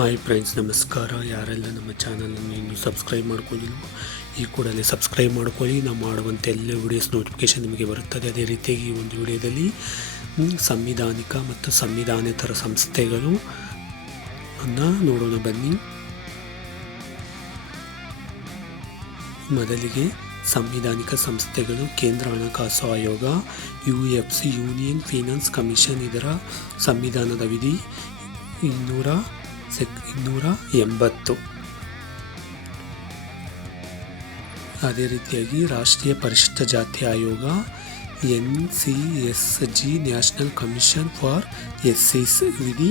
Hi friends, ನಮಸ್ಕಾರ. ಯಾರೆಲ್ಲ ನಮ್ಮ ಚಾನಲನ್ನು ಇನ್ನೂ ಸಬ್ಸ್ಕ್ರೈಬ್ ಮಾಡ್ಕೊಂಡಿಲ್ವೋ ಈ ಕೂಡಲೇ ಸಬ್ಸ್ಕ್ರೈಬ್ ಮಾಡ್ಕೊಳ್ಳಿ. ನಾವು ಮಾಡುವಂಥ ಎಲ್ಲ ವಿಡಿಯೋಸ್ ನೋಟಿಫಿಕೇಷನ್ ನಿಮಗೆ ಬರುತ್ತದೆ. ಅದೇ ರೀತಿಯಾಗಿ ಈ ಒಂದು ವಿಡಿಯೋದಲ್ಲಿ ಸಂವಿಧಾನಿಕ ಮತ್ತು ಸಂವಿಧಾನೇತರ ಸಂಸ್ಥೆಗಳು ನೋಡೋಣ ಬನ್ನಿ. ಮೊದಲಿಗೆ ಸಂವಿಧಾನಿಕ ಸಂಸ್ಥೆಗಳು: ಕೇಂದ್ರ ಹಣಕಾಸು ಆಯೋಗ, UFC ಯೂನಿಯನ್ ಫೈನಾನ್ಸ್ ಕಮಿಷನ್. ಇದರ ಸಂವಿಧಾನದ ವಿಧಿ 280. ಅದೇ ರೀತಿಯಾಗಿ ರಾಷ್ಟ್ರೀಯ ಪರಿಶಿಷ್ಟ ಜಾತಿ ಆಯೋಗ NCSG, national commission for SCs, ವಿಧಿ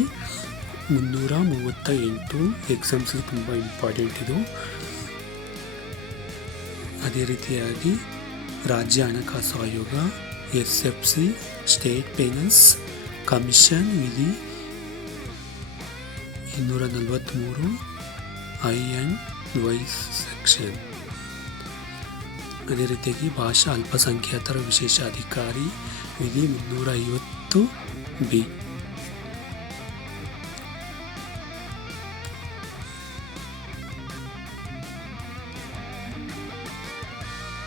338. ಎಕ್ಸಾಮ್ಸ್ಗೆ ತುಂಬ ಇಂಪಾರ್ಟೆಂಟ್ ಇದು. ಅದೇ ರೀತಿಯಾಗಿ ರಾಜ್ಯ ಹಣಕಾಸು ಆಯೋಗ SFC, ಸ್ಟೇಟ್ ಫೈನಾನ್ಸ್ ಕಮಿಷನ್, ವಿಧಿ 243 I and Y ಸೆಕ್ಷನ್. ಅದೇ ರೀತಿಯಾಗಿ ಭಾಷಾ ಅಲ್ಪಸಂಖ್ಯಾತರ ವಿಶೇಷ ಅಧಿಕಾರಿ, ವಿಧಿ 350 B.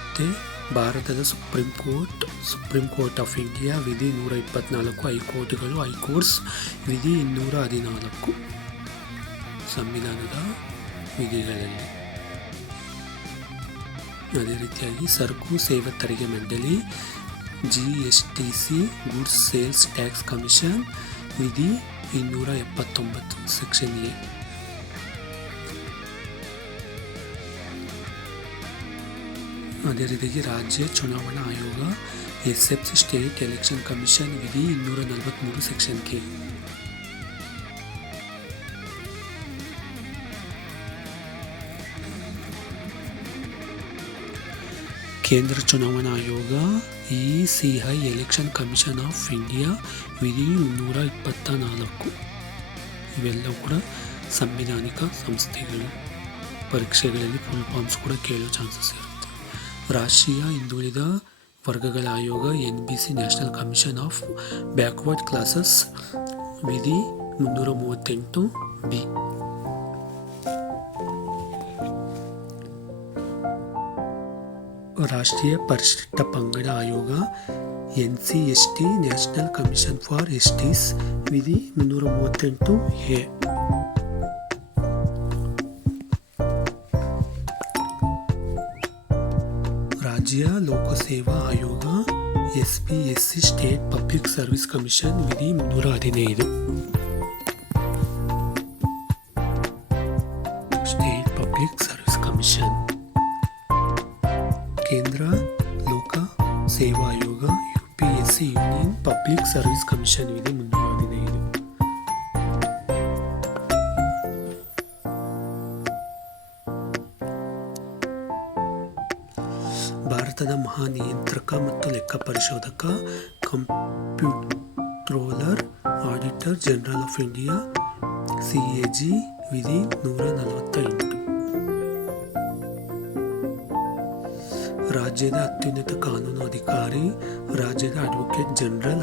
ಮತ್ತು ಭಾರತದ ಸುಪ್ರೀಂ ಕೋರ್ಟ್ ಆಫ್ ಇಂಡಿಯಾ, ವಿಧಿ 124. ಹೈಕೋರ್ಟ್ಗಳು, ಹೈಕೋರ್ಟ್ಸ್, ವಿಧಿ 214 ಸಂವಿಧಾನದ ವಿಧಿಗಳಲ್ಲಿ. ಅದೇ ರೀತಿಯಾಗಿ ಸರಕು ಸೇವಾ ತೆರಿಗೆ ಮಂಡಳಿ GSTC, goods sales tax commission, ವಿಧಿ 279 ಸೆಕ್ಷನ್ A. ಅದೇ ರೀತಿಯಾಗಿ ರಾಜ್ಯ ಚುನಾವಣಾ ಆಯೋಗ SFC, ಸ್ಟೇಟ್ ಎಲೆಕ್ಷನ್ ಕಮಿಷನ್, ವಿಧಿ 243 ಸೆಕ್ಷನ್ K. ಕೇಂದ್ರ ಚುನಾವಣಾ ಆಯೋಗ ECI, election commission of India, ವಿಧಿ 224. ಇವೆಲ್ಲವೂ ಕೂಡ ಸಂವಿಧಾನಿಕ ಸಂಸ್ಥೆಗಳು. ಪರೀಕ್ಷೆಗಳಲ್ಲಿ ಫುಲ್ ಫಾರ್ಮ್ಸ್ ಕೂಡ ಕೇಳೋ ಚಾನ್ಸಸ್ ಇರುತ್ತೆ. ರಾಷ್ಟ್ರೀಯ ಹಿಂದುಳಿದ ವರ್ಗಗಳ ಆಯೋಗ NBC, national commission of backward classes, ವಿಧಿ 338 B. ರಾಷ್ಟ್ರೀಯ ಪರಿಶಿಷ್ಟ ಪಂಗಡ ಆಯೋಗ NCST, national commission for STs, ವಿಧಿ 338 A. ರಾಜ್ಯ ಲೋಕಸೇವಾ ಆಯೋಗ SPSC, state public service commission, ವಿಧಿ 315 ಸ್ಟೇಟ್ ಪಬ್ಲಿಕ್ ಸರ್ವಿಸ್ ಕಮಿಷನ್. ಕೇಂದ್ರ ಲೋಕ ಸೇವಾ ಆಯೋಗ UPSC, union public service commission, ವಿಧಿ 315. ಭಾರತದ ಮಹಾನಿಯಂತ್ರಕ ಮತ್ತು ಲೆಕ್ಕ ಪರಿಶೋಧಕ comptroller auditor general of India CAG, ವಿಧಿ 148. ರಾಜ್ಯದ ಅತ್ಯುನ್ನತ ಕಾನೂನು ಅಧಿಕಾರಿ ರಾಜ್ಯದ ಅಡ್ವೊಕೇಟ್ ಜನರಲ್,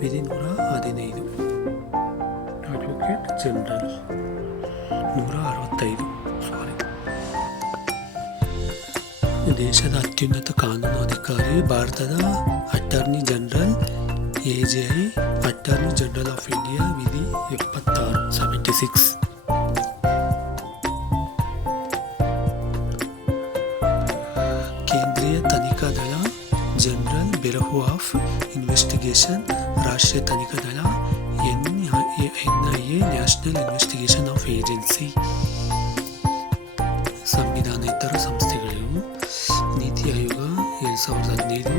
ವಿಧಿ 115. Advocate general 165. ದೇಶದ ಅತ್ಯುನ್ನತ ಕಾನೂನು ಅಧಿಕಾರಿ ಭಾರತದ attorney general AJI, attorney general of India, ವಿಧಿ 76. ಕೇಂದ್ರೀಯ ತನಿಖಾ ದಳ ಜನರಲ್ ಬ್ಯೂರೋ ಆಫ್ ಇನ್ವೆಸ್ಟಿಗೇಷನ್, ರಾಷ್ಟ್ರೀಯ ತನಿಖಾ ದಳ NIA, national investigation of agency. ಸಂವಿಧಾನೇತರ ಸಂಸ್ಥೆಗಳು: NITI Aayog 2015,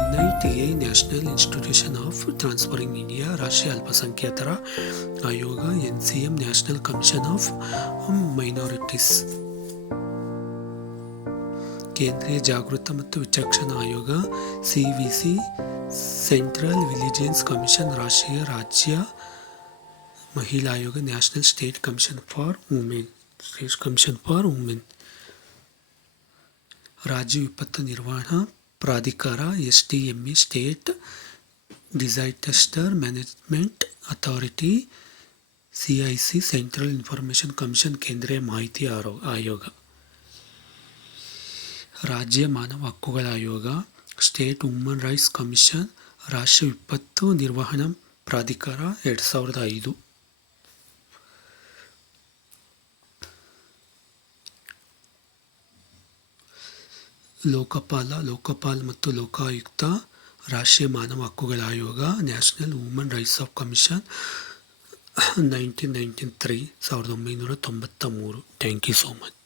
NITA, national institution of transferring India. ರಾಷ್ಟ್ರೀಯ ಅಲ್ಪಸಂಖ್ಯಾತರ ಆಯೋಗ NCM, national commission of minorities. ಕೇಂದ್ರೀಯ ಜಾಗೃತ ಮತ್ತು ವಿಚಕ್ಷಣಾ ಆಯೋಗ CVC, ಸೆಂಟ್ರಲ್ ವಿಜಿಲೆನ್ಸ್ ಕಮಿಷನ್. ರಾಷ್ಟ್ರೀಯ ರಾಜ್ಯ ಮಹಿಳಾ ಆಯೋಗ national state commission for women. ರಾಜ್ಯ ವಿಪತ್ತು ನಿರ್ವಹಣಾ ಪ್ರಾಧಿಕಾರ SDMA, state disaster management authority. CIC central information commission ಕೇಂದ್ರೀಯ ಮಾಹಿತಿ ಆಯೋಗ. ರಾಜ್ಯ ಮಾನವ ಹಕ್ಕುಗಳ ಆಯೋಗ, ಸ್ಟೇಟ್ ವುಮನ್ ರೈಟ್ಸ್ ಕಮಿಷನ್, ರಾಷ್ಟ್ರೀಯ ವಿಪತ್ತು ನಿರ್ವಹಣಾ ಪ್ರಾಧಿಕಾರ 2005. ಲೋಕಪಾಲ್ ಮತ್ತು ಲೋಕಾಯುಕ್ತ, ರಾಷ್ಟ್ರೀಯ ಮಾನವ ಹಕ್ಕುಗಳ ಆಯೋಗ, national woman rights of commission 1993. Thank you so much.